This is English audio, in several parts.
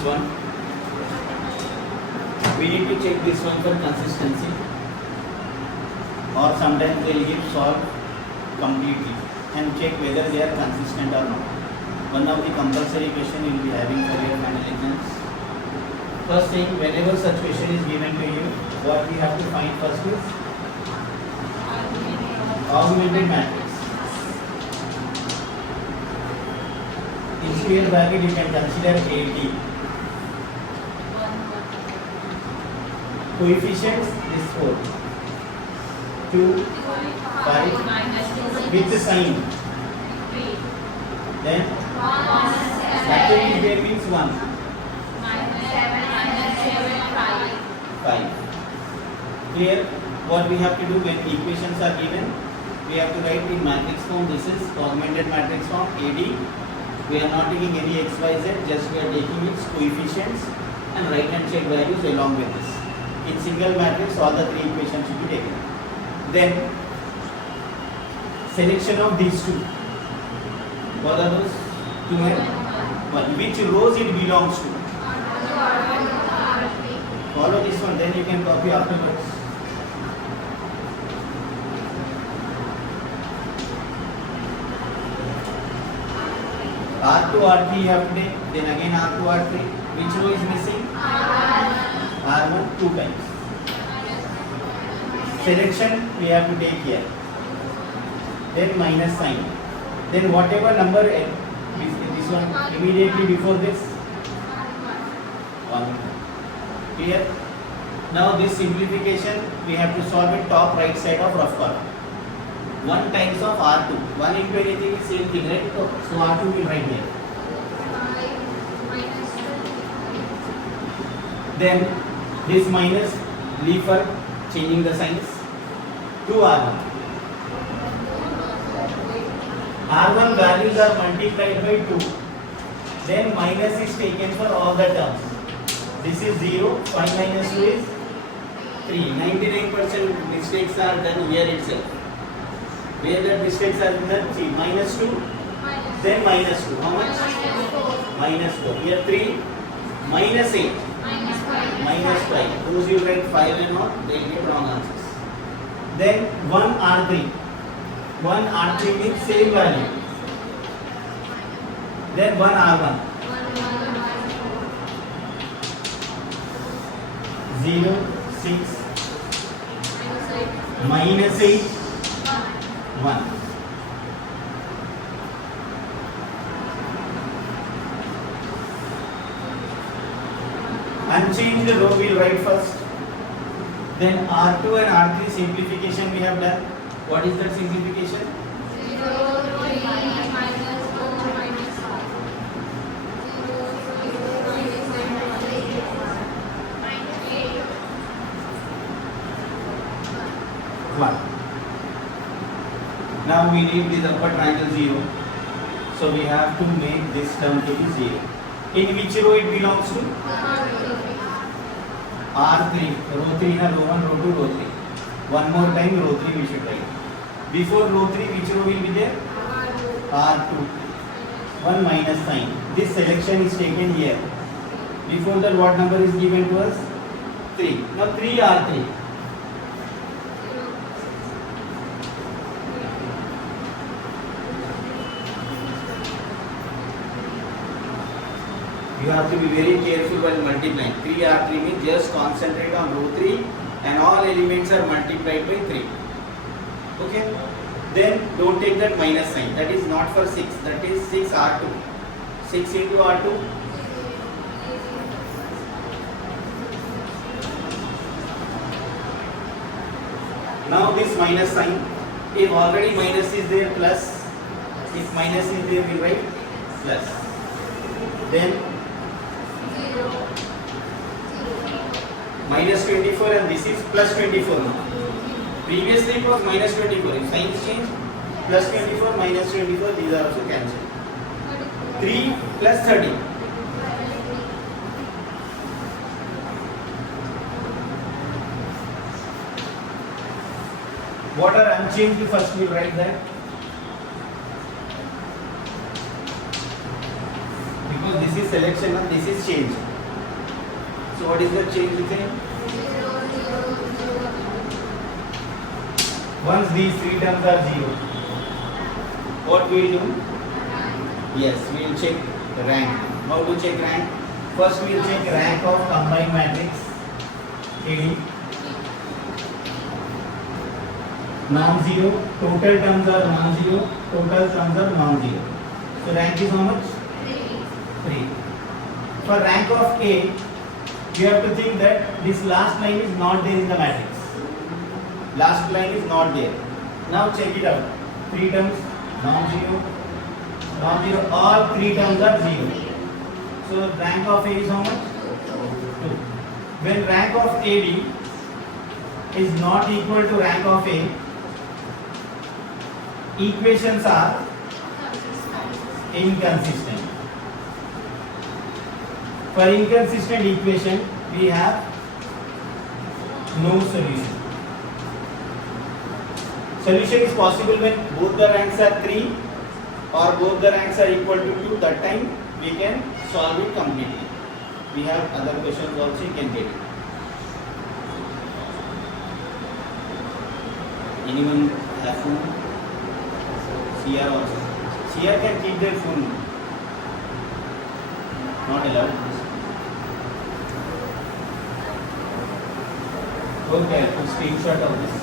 this one. We need to check this one for consistency, or sometimes they will give solve completely and check whether they are consistent or not. One of the compulsory question you will be having for your final exams. First thing, whenever such question is given to you, what we have to find first is augmented matrix. In square bracket you can consider 80. Coefficients is 4. 2, 5 with the sign. Then bracket is there means 1. 5. Here what we have to do when equations are given, we have to write in matrix form. This is augmented matrix form AD. We are not taking any XYZ, just we are taking its coefficients and right hand check values along with this. In single matrix, all the three equations should be taken. Then selection of these two. What are those? 2 and 1. Which rows it belongs to? Follow this one, then you can copy afterwards. R2, R3 you have to take, then again R2, R3. Which row is missing? R1 2 times. Selection we have to take here. Then minus sign. Then whatever number, this one immediately before this. 1. Clear? Now this simplification we have to solve it top right side of rough column. 1 times of R2. 1 into anything is same thing, right? So R2 will write here. Then this minus leave for changing the signs. 2R1. R1 values are multiplied by 2. Then minus is taken for all the terms. This is 0. 5 minus 2 is 3. 99% mistakes are done here itself. Where the mistakes are done, see, minus 2, then minus 2. How much? Minus 4. Here 3, minus 8, minus 5. Those you write 5 and all, they will get wrong answers. Then 1 R3. 1 R3 means same value. Then 1 R1. 0, 6, minus 8, 1. Unchanged row we will write first. Then R2 and R3 simplification we have done. What is that simplification? 0, 3, minus 4, minus 5. 1. Now we need this upper triangle 0. So we have to make this term to be 0. In which row it belongs to? R3. Row 3 na row 1, row 2, row 3. One more time row 3 we should write. Before row 3 which row will be there? R2. 1 minus sign. This selection is taken here. Before that what number is given to us? 3. Now 3 R3. You have to be very careful while multiplying. 3 R3 means just concentrate on row 3 and all elements are multiplied by 3. Okay? Then don't take that minus sign. That is not for 6. That is 6 R2. 6 into R2. Now this minus sign. If already minus is there, plus. If minus is there, we write plus. Then minus 24 and this is plus 24 now. Previously it was minus 24. If signs change, plus 24, minus 24, these are also cancelled. 3 plus 30. What are unchanged? First we will write that. Because this is selection and this is change. So what is the change within? Once these three terms are 0, what we will do? Yes, we will check rank. How to check rank? First we will check rank of combined matrix AD. Non-zero, total terms are non-zero, total terms are non-zero. So rank is how much? 3. For rank of A, you have to think that this last line is not there in the matrix. Last line is not there. Now check it out. 3 terms, non-zero, non-zero, all 3 terms are 0. So rank of A is how much? 2. When rank of AD is not equal to rank of A, equations are inconsistent. For inconsistent equation, we have no solution. Solution is possible when both the ranks are 3 or both the ranks are equal to 2. That time we can solve it completely. We have other questions also, you can get it. Anyone have phone? CR also. CR can keep their phone. Not allowed. Okay, I'll put screenshot of this.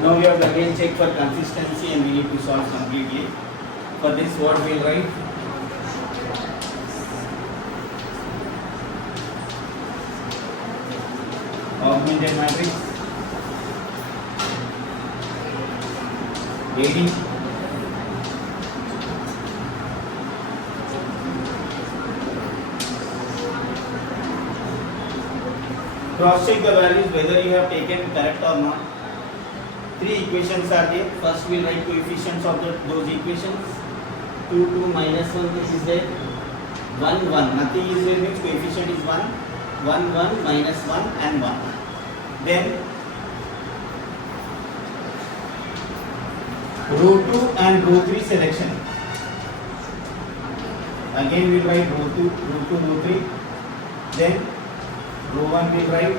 Now we have to again check for consistency and we need to solve completely. For this, what we will write? Augmented matrix AD cross check the values whether you have taken correct or not. 3 equations are there. First we will write coefficients of those equations. 2, 2, minus 1 is there. 1, 1. Nothing is there means coefficient is 1. 1, 1, minus 1 and 1. Then row 2 and row 3 selection. Again we will write row 2, row 3. Then row 1 we will write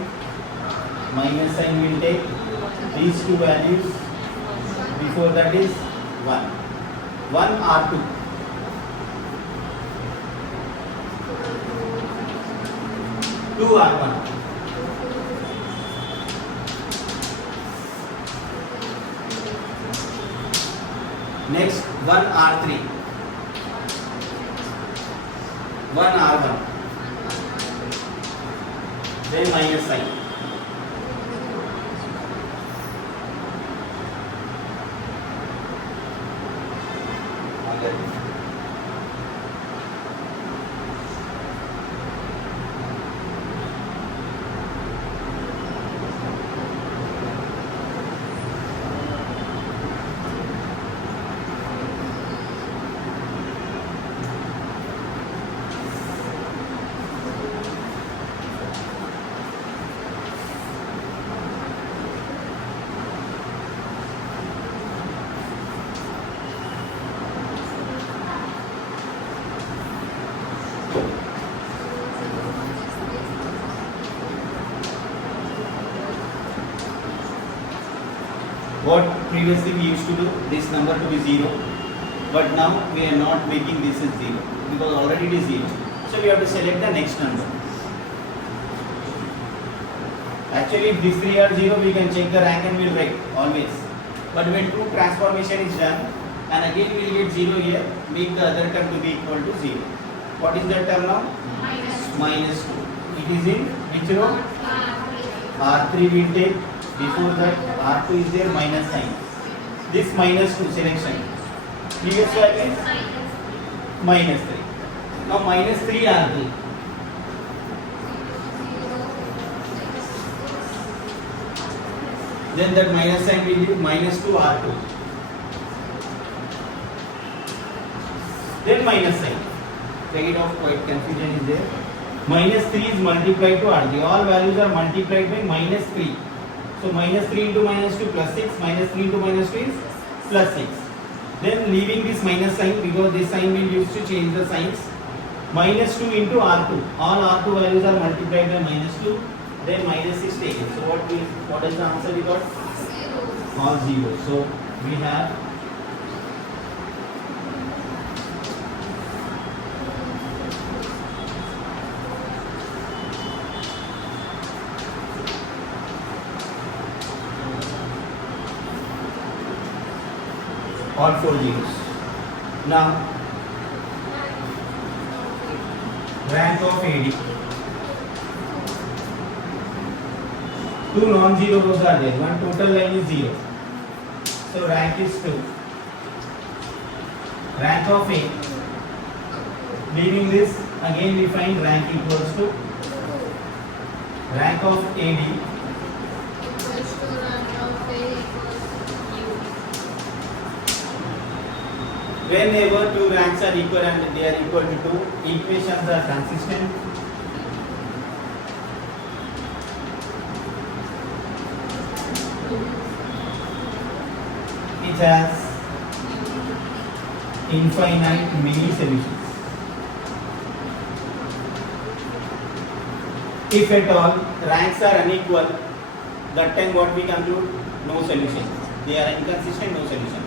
minus sign we will take. These two values before that is 1. 1 R2. Two R1. Next 1 R3. 1 R1. Then minus sign. What previously we used to do, this number to be 0, but now we are not making this as 0 because already it is 0. So we have to select the next number. Actually, if these 3 are 0, we can check the rank and we'll write always. But when 2 transformation is done, and again we will get 0 here, make the other term to be equal to 0. What is that term now? Minus 2. It is in which row? R3 will take. Before that R2 is there, minus sign. This minus 2 selection. Previous value is minus 3. Now minus 3 R3. Then that minus sign will be minus 2 R2. Then minus sign. Take it off, quite confusion is there. Minus 3 is multiplied to R3. All values are multiplied by minus 3. So minus 3 into minus 2 plus 6. Minus 3 into minus 2 is plus 6. Then leaving this minus sign, because this sign will use to change the signs. Minus 2 into R2. All R2 values are multiplied by minus 2. Then minus is taken. So what is the answer we got? All 0. So we have all 4 zeros. Now rank of AD. 2 non-zero rows are there. One total line is 0. So rank is 2. Rank of A. Leaving this, again we find rank equals to rank of AD. Whenever two ranks are equal and they are equal to 2, equations are consistent. It has infinite many solutions. If at all ranks are unequal, that time what we conclude? No solution. They are inconsistent, no solution.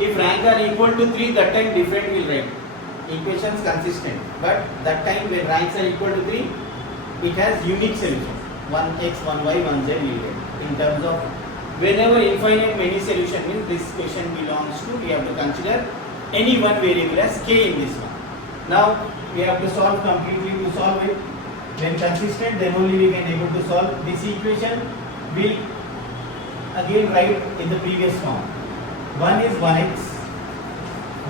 If rank are equal to 3, that time different will write. Equations consistent. But that time when ranks are equal to 3, it has unique solution. 1x, 1y, 1z will get. In terms of whenever infinite many solution means this question belongs to, we have to consider any one variable as k in this one. Now we have to solve completely. To solve it, when consistent, then only we can able to solve this equation. We'll again write in the previous form. 1 is 1x,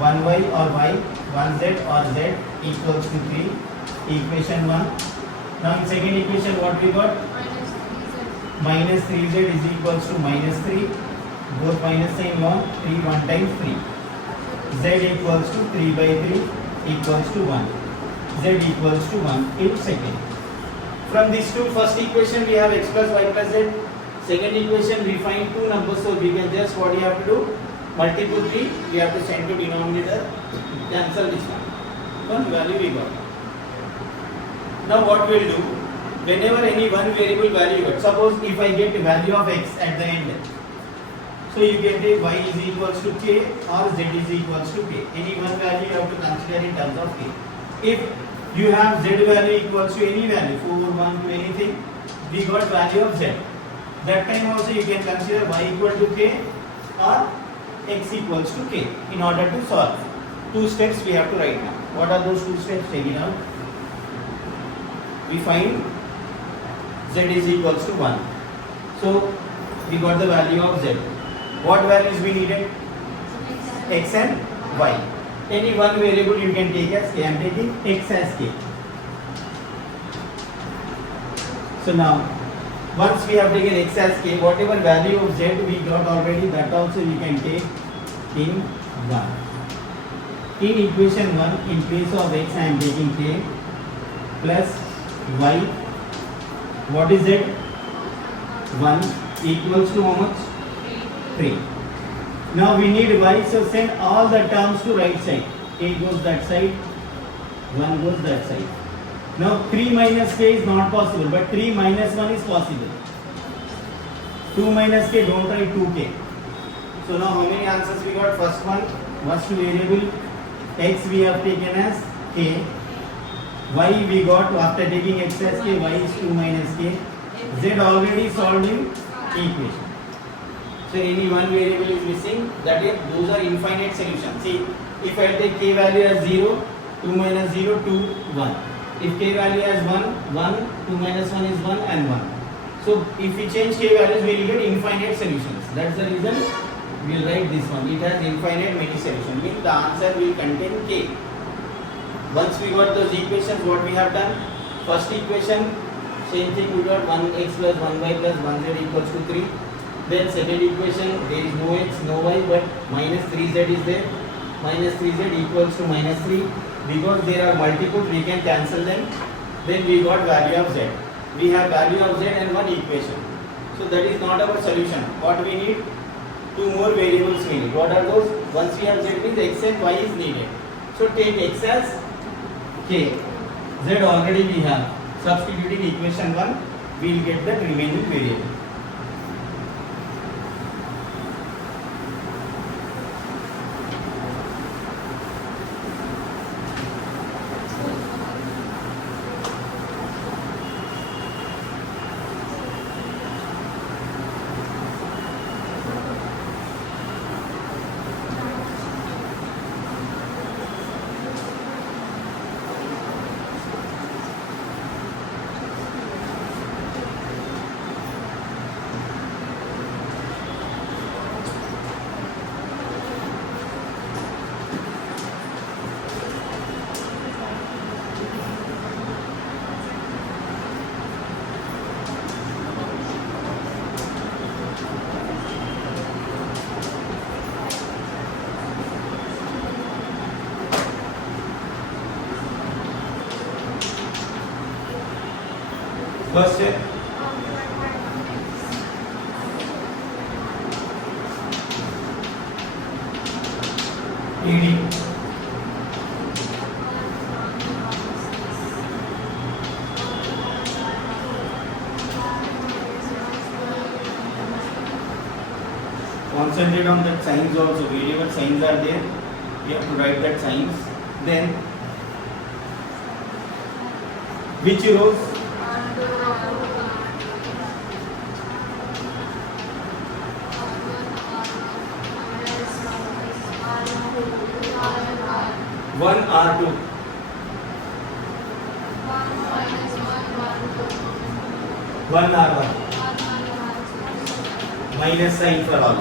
1y or y, 1z or z equals to 3. Equation 1. Now in second equation what we got? Minus 3z is equals to minus 3. Both minus sign 1. 3 1 times 3. Z equals to 3 by 3 equals to 1. Z equals to 1 in second. From these two, first equation we have x plus y plus z. Second equation we find two numbers, so we can just what you have to do? Multiple 3, we have to send to denominator, cancel this one. One value we got. Now what we'll do? Whenever any one variable value, suppose if I get value of x at the end, so you can take y is equals to k or z is equals to k. Any one value you have to consider in terms of k. If you have z value equals to any value, 4, 1 to anything, we got value of z. That time also you can consider y equal to k or x equals to k in order to solve. Two steps we have to write now. What are those two steps? Take it out. We find z is equals to 1. So we got the value of z. What values we needed? X and y. Any one variable you can take as k. I am taking x as k. So now once we have taken x as k, whatever value of z we got already, that also we can take in 1. In equation 1, in place of x I am taking k plus y. What is it? 1 equals to how much? 3. Now we need y, so send all the terms to right side. k goes that side, 1 goes that side. Now 3 minus k is not possible, but 3 minus 1 is possible. 2 minus k, don't write 2k. So now how many answers we got? First one, first variable x we have taken as k. Y we got after taking x as k, y is 2 minus k. Z already solved in equation. So any one variable is missing, that is, those are infinite solutions. See, if I take k value as 0, 2 minus 0, 2, 1. If k value as 1, 1, 2 minus 1 is 1 and 1. So if we change k values, we will get infinite solutions. That's the reason we will write this one. It has infinite many solutions. Means the answer will contain k. Once we got those equations, what we have done? First equation, same thing, we got 1x plus 1y plus 1z equals to 3. Then second equation, there is no x, no y, but minus 3z is there. Minus 3z equals to minus 3. Because there are multiples, we can cancel them. Then we got value of z. We have value of z and one equation. So that is not our solution. What we need? Two more variables we need. What are those? Once we have z means x and y is needed. So take x as k. Z already we have. Substituting equation 1, we will get the remaining variable. First step, ED. Concentrate on that signs also. Variable signs are there. You have to write that signs. Then, which rows? One R2. One R1. Minus sign for all.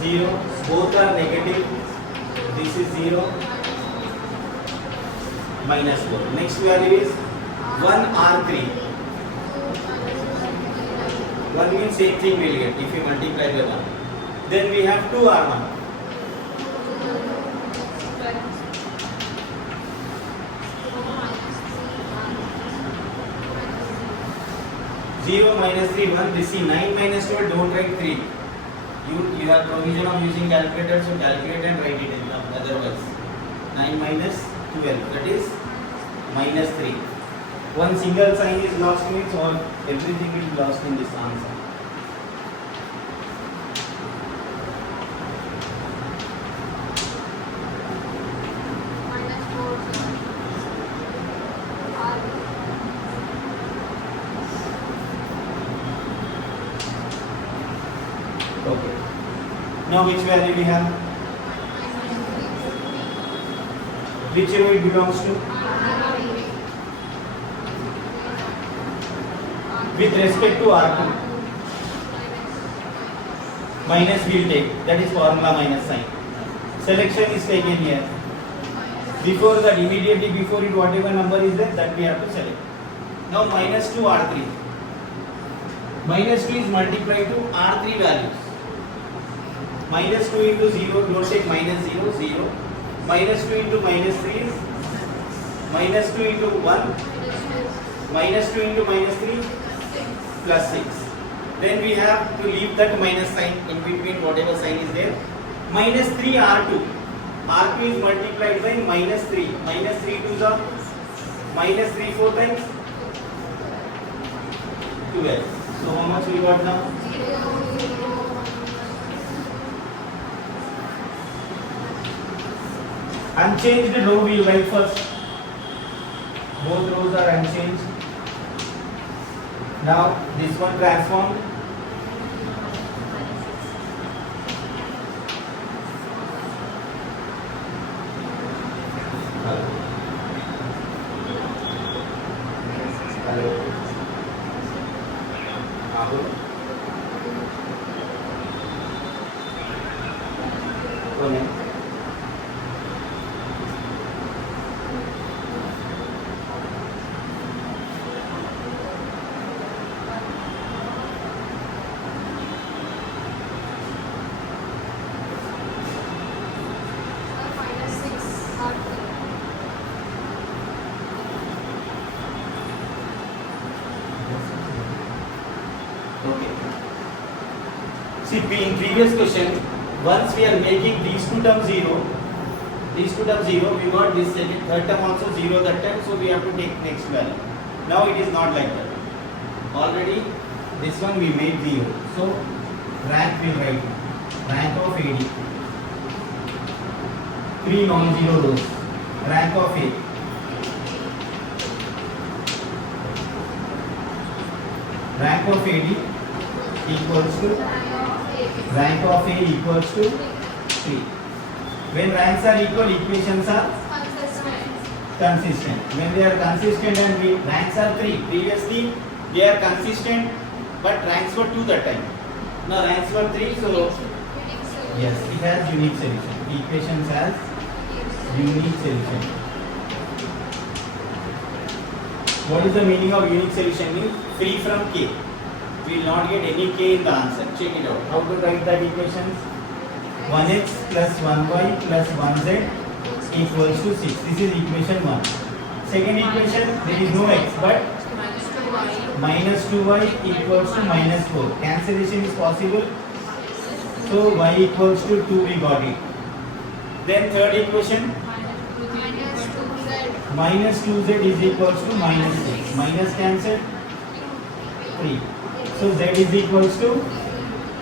0. Both are negative. This is 0. Minus 4. Next value is 1 R3. 1 means same thing we will get if you multiply by 1. Then we have 2 R1. 0 minus 3, 1. This is 9 minus 12, don't write 3. You have provision of using calculator, so calculate and write it in otherwise. 9 minus 12, that is minus 3. One single sign is lost means all everything is lost in this answer. Okay. Now which value we have? Which row it belongs to? With respect to R2. Minus we will take. That is formula minus sign. Selection is taken here. Before that, immediately before it, whatever number is there, that we have to select. Now minus 2 R3. Minus 2 is multiplied to R3 values. Minus 2 into 0, don't take minus 0, 0. Minus 2 into minus 3 is minus 2 into 1. Minus 2 into minus 3 plus 6. Then we have to leave that minus sign in between whatever sign is there. Minus 3 R2. R2 is multiplied by minus 3. Minus 3 to the minus 3 4 times 12. So how much we got now? Unchanged row we will write first. Both rows are unchanged. Now this one transformed. Hello हाँ बोलो कौन है minus 6 or 3. Okay. See, in previous question, once we are making these two terms 0, we got this second, third term also 0 that time, so we have to take next value. Now it is not like that. Already this one we made 0. So rank will write rank of AD. 3 non-zero rows. Rank of A. Rank of AD equals to rank of A equals to 3. When ranks are equal, equations are consistent. When they are consistent and ranks are 3, previously they are consistent but ranks were 2 that time. Now ranks were 3, so yes, it has unique solution. Equations has unique solution. What is the meaning of unique solution? Means free from k. We will not get any k in the answer. Check it out. How to write that equations? 1x plus 1y plus 1z equals to 6. This is equation 1. Second equation, there is no x but minus 2y equals to minus 4. Cancellation is possible. So y equals to 2, we got it. Then third equation, minus 2z is equals to minus 6. Minus cancel 3. So z is equals to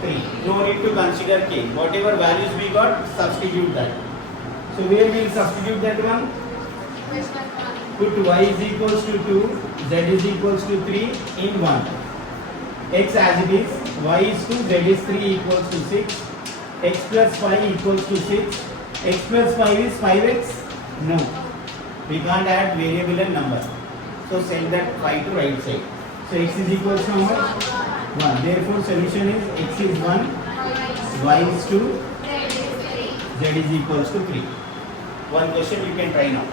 3. No need to consider k. Whatever values we got, substitute that. So where we will substitute that one? Put y is equals to 2, z is equals to 3 in 1. X as it is, y is 2, z is 3 equals to 6. X plus 5 equals to 6. X plus 5 is 5x? No. We can't add variable and number. So send that 5 to right side. So x is equals to how much? 1. Therefore solution is x is 1, y is 2, z is equals to 3. One question you can try now.